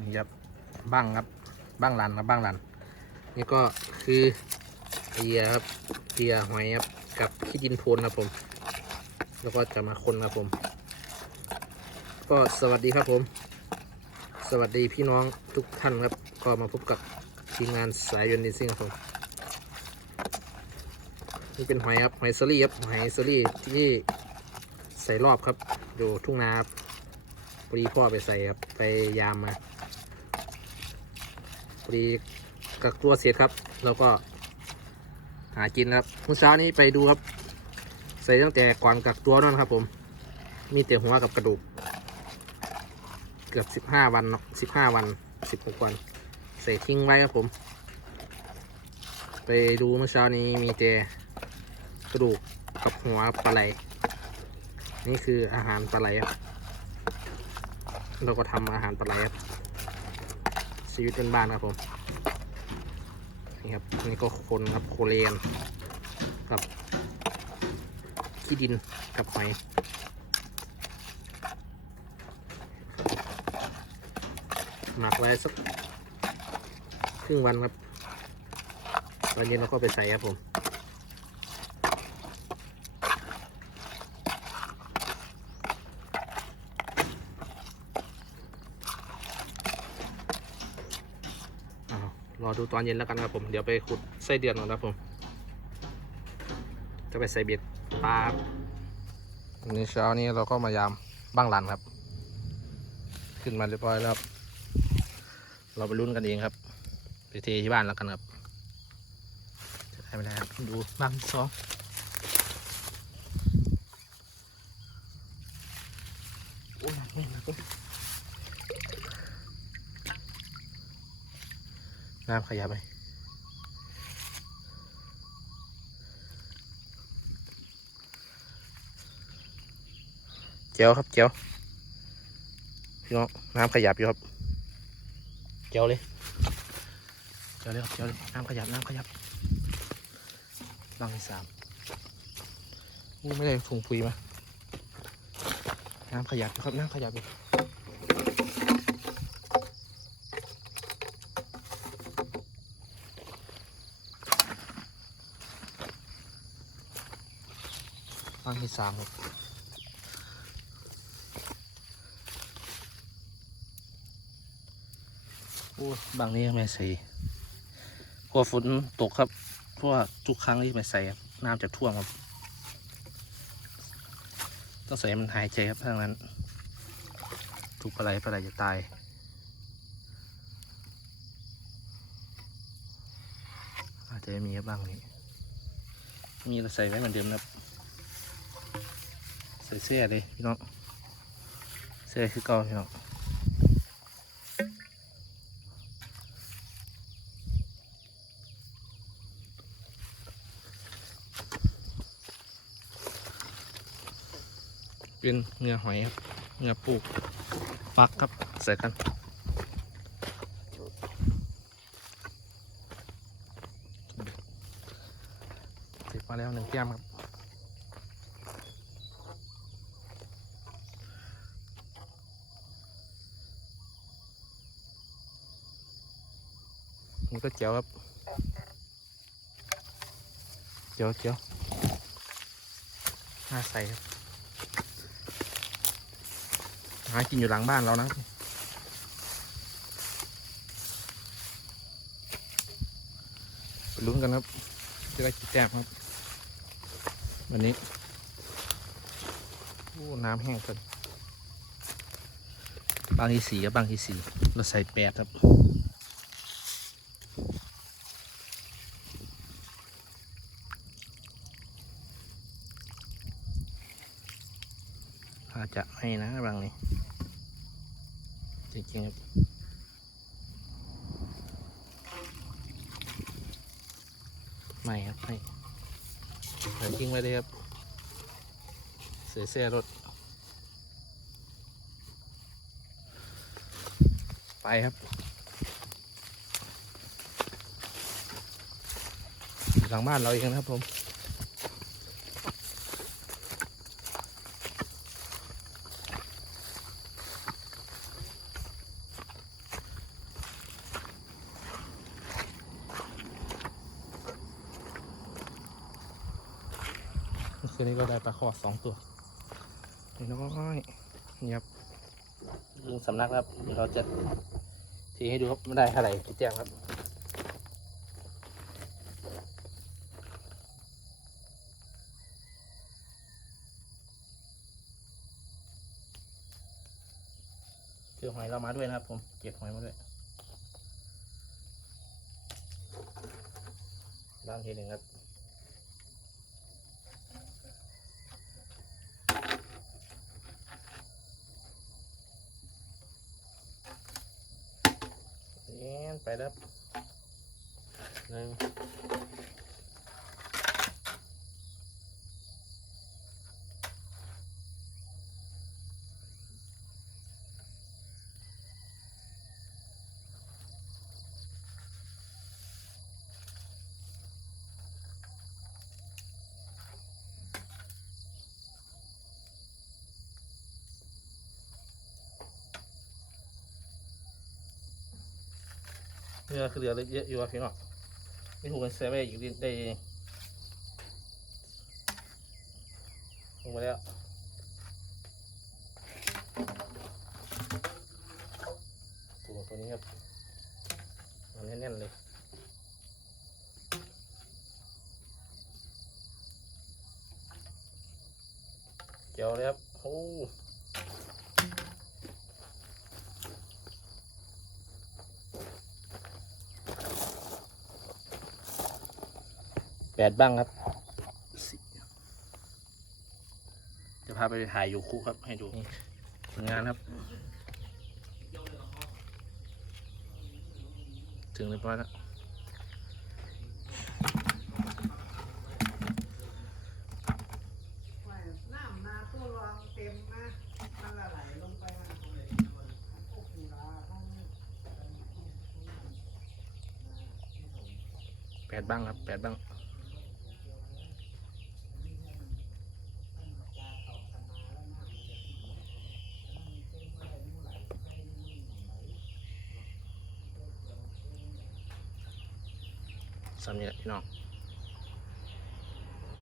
นี่ครับบ้างครับบ้างรันครับบ้างรัน นี่ก็คือเกียร์ครับเกียร์หอยครับกับขี้ดินโพนครับผม แล้วก็จะมาคนครับผม ก็สวัสดีครับผม สวัสดีพี่น้องทุกท่านครับ ก็มาพบกับทีมงานสายยนต์ดิซิ่งครับผมนี่เป็นหอยครับหอยสลี่ครับหอยสลี่ที่ใส่รอบครับอยู่ทุ่งนาครับ พอดีพ่อไปใส่ครับไปยามมาพอดีกักตัวเสร็จครับ เราก็หากินครับเมื่อเช้านี้ไปดูครับ ใส่ตั้งแต่ก่อนกักตัวนั่นครับ ผม มีแต่หัวกับกระดูก เกือบสิบห้าวันสิบห้าวันสิบหกวัน ใส่ทิ้งไว้ครับผม ไปดูเมื่อเช้านี้มีแต่กระดูกกับหัวปลาไหลนี่คืออาหารปลาไหลครับ เราก็ทำอาหารปลาไหลครับชีวิตเป็นบ้านครับผมนี่ครับนี่ก็คนครับโคเรียนกับขี้ดินกับหอยหมักไว้สักครึ่งวันครับ ตอนเย็นเราก็ไปใส่ครับผม อ้าวร อดูตอนเย็นแล้วกันครับผม เดี๋ยวไปขุดไส้เดือนก่อนครับผม จะไปใส่เบ็ดปลาครับวันนี้เช้านี้เราก็มายามบ้างหลันครับ ขึ้นมาเรียบร้อยแล้วครับ เราไปลุ้นกันเองครับ ไปเทที่บ้านแล้วกันครับจะได้ไม่ได้ครับดูบ้างสองโอ้ยไม่นะก็ น้ำขยับไปเจียวครับเจียวพี่น้องน้ำขยับอยู่ครับเจียวเลยเจียวเลยครับเจียวเลยน้ำขยับน้ำขยับลังที่สามอู้ไม่ได้ถุงปุ๋ยมาน้ำขยับอยู่ครับน้ำขยับอยู่ ลังที่สามครับโอ้บางนี้ไม่ใส่กลัวฝนตกครับเพราะว่าทุกครั้งที่ไม่ใส่น้ำจะท่วมครับ ต้องใส่มันหายใจครับถ้างั้น ถูกปลาไหลปลาไหลจะตายอาจจะมีบบ้างนี้มีเราใส่ไว้เหมือนเดิมนะครับ ใส่เสื้อเลยพี่น้องเสื้อคือเก่าพี่น้องเป็นเนื้อหอยครับเนื้อปูฟักครับใส่กันเสร็จมาแล้วหนึ่งแก้มครับ นี่ก็เจียวครับ เจียวเจียวน่าใส่ครับหากินอยู่หลังบ้านเรานะไปลุ้นกันครับ จะได้กี่แต้มครับ วันนี้โอ้น้ำแห้งเกินบางที่สี่กับบางที่สี่เราใส่แปดครับ จะไม่นะบางนี้จริงๆครับไม่ครับไม่เดี๋ยวทิ้งไว้เลยครับ เสียเสียรถ ไปครับหลังบ้านเราเองนะครับผม คืนนี้เราได้ปลาคอสองตัวน้อยๆนี่ครับลุงสำนักครับเดี๋ยวเราจะทีให้ดูครับไม่ได้เท่าไหร่พี่แจ้งครับคือหอยเรามาด้วยนะครับผมเก็บหอยมาด้วยล้างทีหนึ่งครับ แงนไปแล้วหนึ่ง เรือคือเรือเยอะอยู่อะพี่น้องไม่ถูกกันเซเว่นอีกนิดได้ลงมาแล้วตัวตัวนี้ครับมันแน่นๆเลยเกี่ยวเลยครับโอ้ แปดบ้างครับสี่จะพาไปถ่ายอยู่คู่ครับ ให้ดูผลงานครับ ถึงเรียบร้อยแล้วน้ำนาตัวรองเต็มนะมันละไหลลงไปนะพวกกีฬาห้องแปดบ้างครับแปดบ้าง สามเนี่ยพี่น้อง